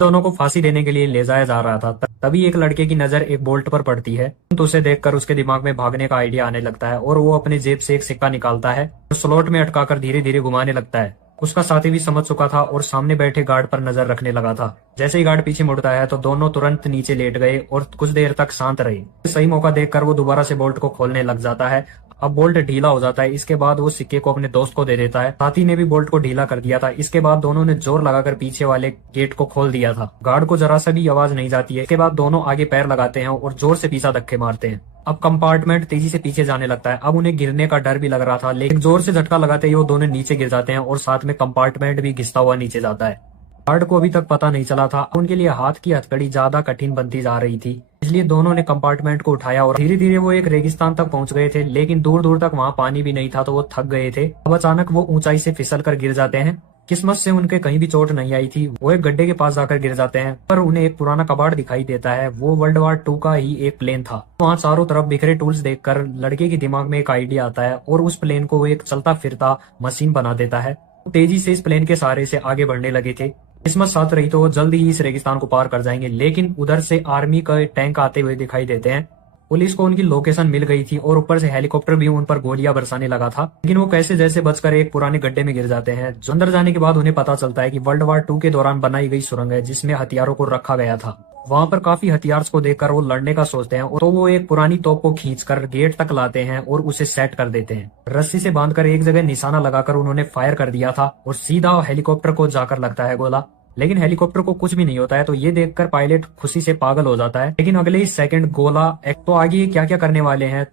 दोनों को फांसी देने के लिए ले जाया जा रहा था। तभी एक लड़के की नजर एक बोल्ट पर पड़ती है। तो उसे देखकर उसके दिमाग में भागने का आइडिया आने लगता है और वो अपने जेब से एक सिक्का निकालता है और स्लॉट में अटकाकर धीरे धीरे घुमाने लगता है। उसका साथी भी समझ चुका था और सामने बैठे गार्ड पर नजर रखने लगा था। जैसे ही गार्ड पीछे मुड़ता है तो दोनों तुरंत नीचे लेट गए और कुछ देर तक शांत रहे। सही मौका देखकर वो दोबारा से बोल्ट को खोलने लग जाता है। अब बोल्ट ढीला हो जाता है। इसके बाद वो सिक्के को अपने दोस्त को दे देता है। साथी ने भी बोल्ट को ढीला कर दिया था। इसके बाद दोनों ने जोर लगाकर पीछे वाले गेट को खोल दिया था। गार्ड को जरा सा भी आवाज नहीं जाती है। इसके बाद दोनों आगे पैर लगाते हैं और जोर से पीछा धक्के मारते हैं। अब कंपार्टमेंट तेजी से पीछे जाने लगता है। अब उन्हें गिरने का डर भी लग रहा था, लेकिन जोर से झटका लगाते ही वो दोनों नीचे गिर जाते हैं और साथ में कंपार्टमेंट भी घिसता हुआ नीचे जाता है। गार्ड को अभी तक पता नहीं चला था उनके लिए हाथ की हथकड़ी ज्यादा कठिन बनती जा रही थी, इसलिए दोनों ने कंपार्टमेंट को उठाया और धीरे धीरे वो एक रेगिस्तान तक पहुंच गए थे। लेकिन दूर दूर तक वहां पानी भी नहीं था, तो वो थक गए थे। अब अचानक वो ऊंचाई से फिसल कर गिर जाते हैं। किस्मत से उनके कहीं भी चोट नहीं आई थी। वो एक गड्ढे के पास जाकर गिर जाते हैं, पर उन्हें एक पुराना कबाड़ दिखाई देता है। वो वर्ल्ड वार 2 का ही एक प्लेन था। वहाँ चारों तरफ बिखरे टूल्स देखकर लड़के के दिमाग में एक आइडिया आता है और उस प्लेन को वो एक चलता फिरता मशीन बना देता है। वो तेजी से इस प्लेन के सहारे से आगे बढ़ने लगे थे। किस्मत साथ रही तो वो जल्दी ही इस रेगिस्तान को पार कर जाएंगे, लेकिन उधर से आर्मी का टैंक आते हुए दिखाई देते हैं। पुलिस को उनकी लोकेशन मिल गई थी और ऊपर से हेलीकॉप्टर भी उन पर गोलियां बरसाने लगा था, लेकिन वो कैसे जैसे बचकर एक पुराने गड्ढे में गिर जाते हैं। जो अंदर जाने के बाद उन्हें पता चलता है कि वर्ल्ड वार 2 के दौरान बनाई गई सुरंग है जिसमें हथियारों को रखा गया था। वहां पर काफी हथियार को देखकर वो लड़ने का सोचते हैं, तो वो एक पुरानी तोप को खींचकर गेट तक लाते हैं और उसे सेट कर देते हैं। रस्सी से बांधकर एक जगह निशाना लगाकर उन्होंने फायर कर दिया था और सीधा हेलीकॉप्टर को जाकर लगता है गोला, लेकिन हेलीकॉप्टर को कुछ भी नहीं होता है। तो ये देखकर पायलट खुशी से पागल हो जाता है। लेकिन अगले ही सेकंड गोला एक तो आगे क्या क्या करने वाले हैं